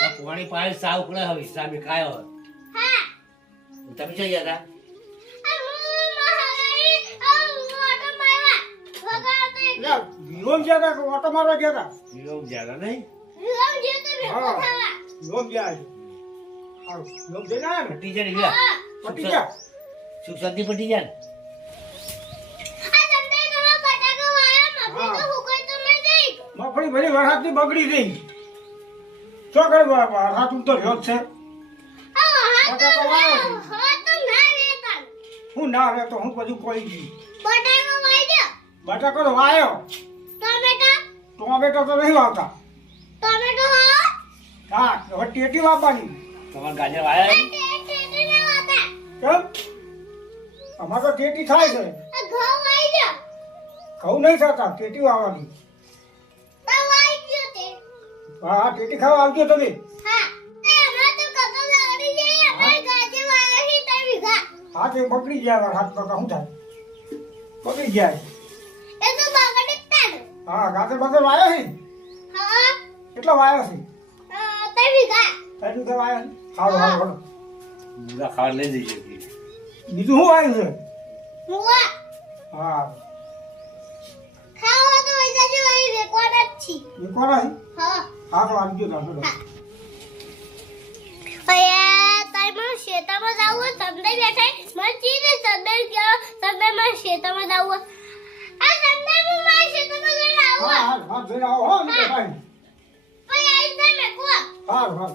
પાણી પાણી સાવ ઉકળે હવે સામે ખાયો હા તમે જઈ ગયા વિલોમ જ્યાં હતા ઓટો મારવા ગયા હતા વિલોમ જ્યાં નહીં વિલોમ ગયા વિલોમ જઈને આવ્યા ને પટી જાય ગયા પટી ગયા સુખ શાંતિ પટી જાય ને મગફળી ભરી વરસાદની બગડી ગઈ શું કરે વરસાદ તો રહ્યો જ છે હું ના રહે તો હું બધું કોઈ ગયું બટાકો તો વાયો ટોમેટો તો નહીં વાવતા હા હવે ટેટી વાવવાની તમારે ગાજર વાયા કેમ અમારે તો ટેટી થાય છે ઘઉં નહીં થતા ટેટી વાવવાની હા ટેટી ખાવા આવજો તમે હા તે બગડી ગયા હાથ પગ શું થાય બગડી ગયા હા ગાજર બાજર વાયો છે કેટલા વાયો છે ત્રણ વીઘા વાયો છે સારું સારું મુલા ખાવા લઈ જઈએ બીજું શું વાયું છે હા એ કોના છે હા તો આવજો દાદો હા હા જઈને આવો હો ને ભાઈ હા હા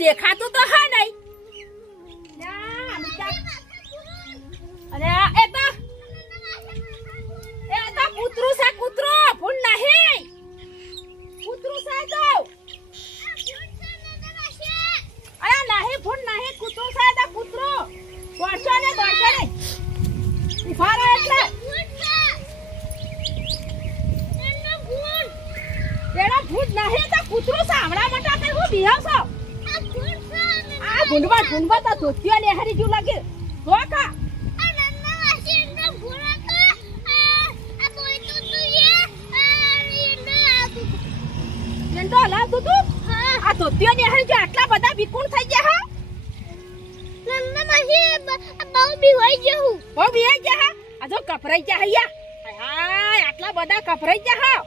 દેખાતું તો હા નહીં અરે એ તો કૂતરું છે કૂતરો ફૂલ નહીં કૂતરું છે તો અરે નહીં ફૂલ નહીં કૂતરું છે તો ભૂંડવા તો ધોતિયો ને હારી જો લાગે જો કા એંડો લા તું આ ધોતિયો ને હારી જો આટલા બધા વિકુણ થઈ ગયા હા નન્ના માસી બહુ બી હોય જહુ બહુ બી હોય જા આ જો કફરાઈ જા હૈયા હાય આટલા બધા કફરાઈ જા હા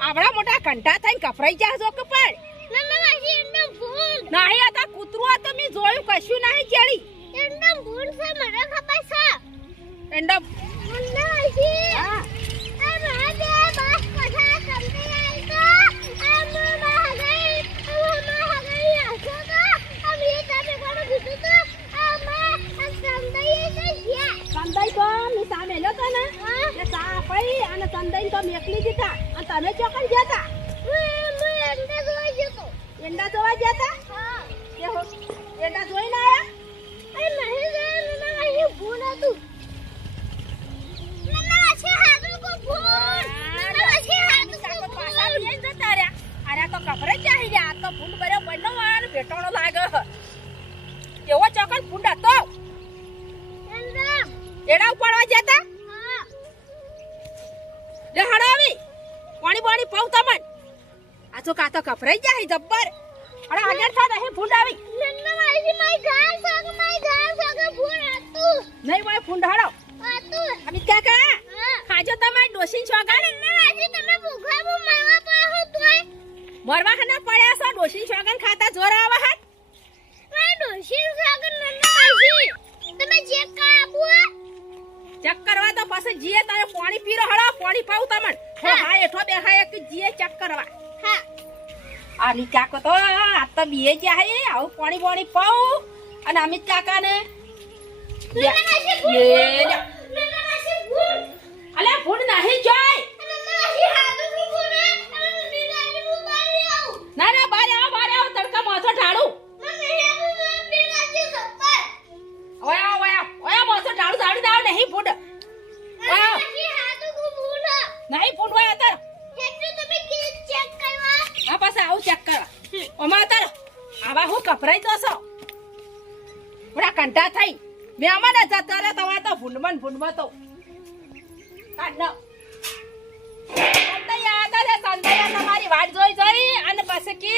આવડા મોટા કંટા થઈને કફરાઈ જા જો કપડ નન્ના માસી એંડો ભૂલ નહીં આ તો કૂતરું તો મે જોયું કશું નહીં ચડી એંડો ભૂલ છે મને ખબર છે એંડો નન્ના માસી હા આ માદે બસ કથા તમને આવી તો સંદાઈ તો મી સામે લો તો ને એ સાપઈ અને સંદાઈ તો મેકલી દીધા અને તમે ચોકન જતા એંડા જોવા જતા હા કે હો એંડા જોઈને આયા અરે નહીં રે નના અહીં ભૂલ હતું નના છે હાડું કો ભૂલ નના છે હાડું કો પાછા લઈ જતા રે અરે તો કપરે ચાહી રે આ તો ફૂંડ બરે બનો અને બેટોણો લાગે કેવો ચોકન ફૂંડ હતો એડા ઉપાડવા જતા હા લે હડાવી પાણી પાવ તમન આ તો કાતો કપરાઈ જાય જબ્બર અરે આગળ થા નહીં ફૂંડ આવી નન્ના મારી માઈ ગાલ સાગ ફૂંડ હતું નહીં માય ફૂંડ હડો હતું અમી કાકા ખાજો તમે ડોસીન છોગાડ નન્ના મારી તમે ભૂખા મરવા પાહો તોય મરવા હના પડ્યા છો ડોસીન છોગન ખાતા જોર આવા હાટ મારી ડોસીન છોગન નન્ના મારી તમે ચેક કાબુ ચેક કરવા તો પછી જીએ તારે પાણી પીરો હળો પાણી પાઉ તમન હા એઠો બેહા એક જીએ ચેક કરવા હા આલી કાકો તો આ તો બીએ ગયા હે આવ પાણી પાઉ અને અમિત કાકા ને અલે ફૂડ નહીં જોય ના બારે આવ તડકા માથો ઢાળું ઓયા માથો ઢાળું દાવ નહીં ફૂડ નહીં ફૂડ હોય તાર આ પાસે આવું ચેક કરવા ઓમાં તાર આવા હું કપરાઈ દોસો પૂરા કંટા થઈ મે અમાને જતા રે તવા તો ફૂંડમાં તો કાઢ ન સંદયા આતા રે સંદયા તમારી વાટ જોઈ અને પછી કે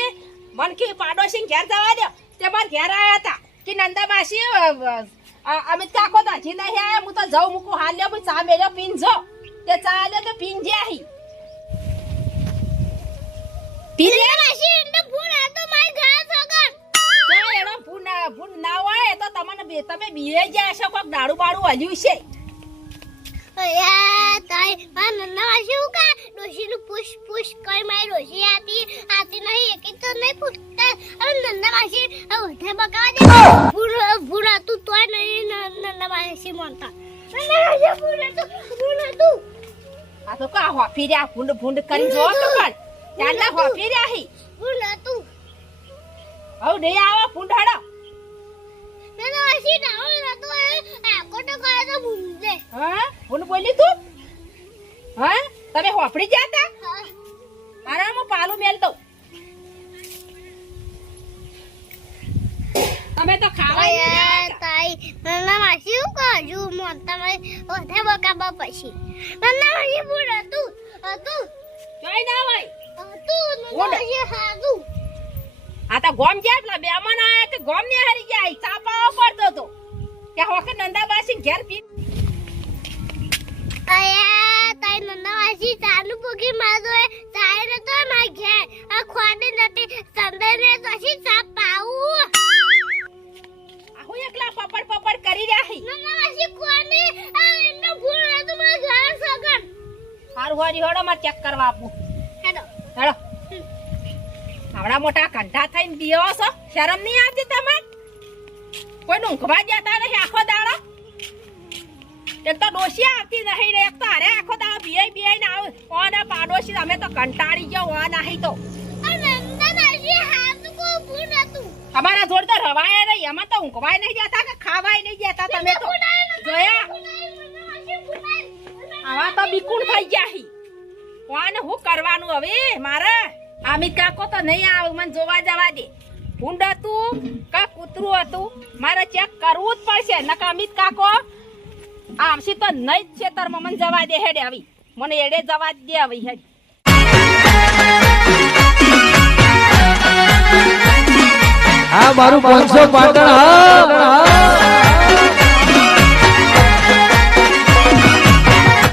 મનકી પાડોશી ઘેર જવા દો તે માર ઘેર આયા હતા કે નંદા માસી અમિત કાકો તો હજી નહીં આયા હું તો જાઉં મૂકું હાલ લ્યો હું ચા મેલ્યો પીન જો તે ચા લ્યો તો પીન જ્યાહી પીને માસી એન્ડ ફૂન આ તો મારી ઘા સગન તો એનો ફૂન ના હોય તો તમને તમે બીએ ગયા છો કોક દાડુ બાડુ હલ્યું છે અયા તાઈ આ નન્ના માસી હું કા ડોશીનું પુશ કરી મારી ડોશી આતી નહીં એક તો નહીં પૂછતા અરે નન્ના માસી ઉઠે બકાવા દે ફૂન તું તોય નહીં નન્ના માસી મોનતા નન્ના માસી ફૂન તું આ તો કા હોફી રે ફૂંડ કરી જો તો પણ ચાલા હોફી રે હી ફૂન તું આવ દે આવા ફૂંડ હાડો નન્ના માસી ડાઉ તો આ કોટો કરે તો મુંજે હા ફૂંડ બોલી તું હા તમે હોફડી જાતા હા આરામ પાલું મેલતો તમે તો ખાવા નહીં તાઈ નન્ના માસી હું કાજુ મોંતા મે ઓથે બકા પછી નન્ના માસી પૂરા તું જોઈ ના ભાઈ તું નન્ના માસી હાદુ આ તો ગોમ જેટલા બે મન આયા કે ગોમ ને હરી જાય ચાપાઓ પડતો તો કે હોકે નંદા માસી ઘેર પી આયા તાઈ નન્ના માસી ચાલુ પોકી માજો ચાય તો માં ઘેર આ ખોડે નથી સંદરે તોસી ચાપાઉ એકલા પપડ કરી રહ્યા હી નન્ના માસી કોને એનો ફૂલ આ તો મારા ઘર સગન હારું હારી હડો માં ચેક કરવા આપું હેડો આવડા મોટા કંઠા થઈને દીવો છો શરમ નહીં આવતી તમને કોઈ ઊંઘવા જતા નહીં આખો દાડો એક તો ડોશી આવતી નહીં ને એક તો અરે આખો દાડો બીઆઈ ને આવ ઓને પાડોશી અમે તો કંટાળી ગયો ઓ નહીં તો નન્ના માસી હાથ કો ફૂલ હતું અમારા જોડ તો રવાય નહીં એમાં તો ઊંઘવાય નહીં જતા કે ખાવાય નહીં જતા તમે તો જોયા આવા તો બીકુણ થઈ ગયા હી કોને હું કરવાનું હવે મારે અમિત કાકો તો નહીં આવે મને જોવા જવા દે ભૂંડ હતું કા કૂતરું હતું મારે ચેક કરવું જ પડશે નકા અમિત કાકો આમસી તો નહીં જ ખેતરમાં મને જવા દે હેડે આવી મને એડે જવા જ દે આવી હેડ આ મારું 500 પાટણ હા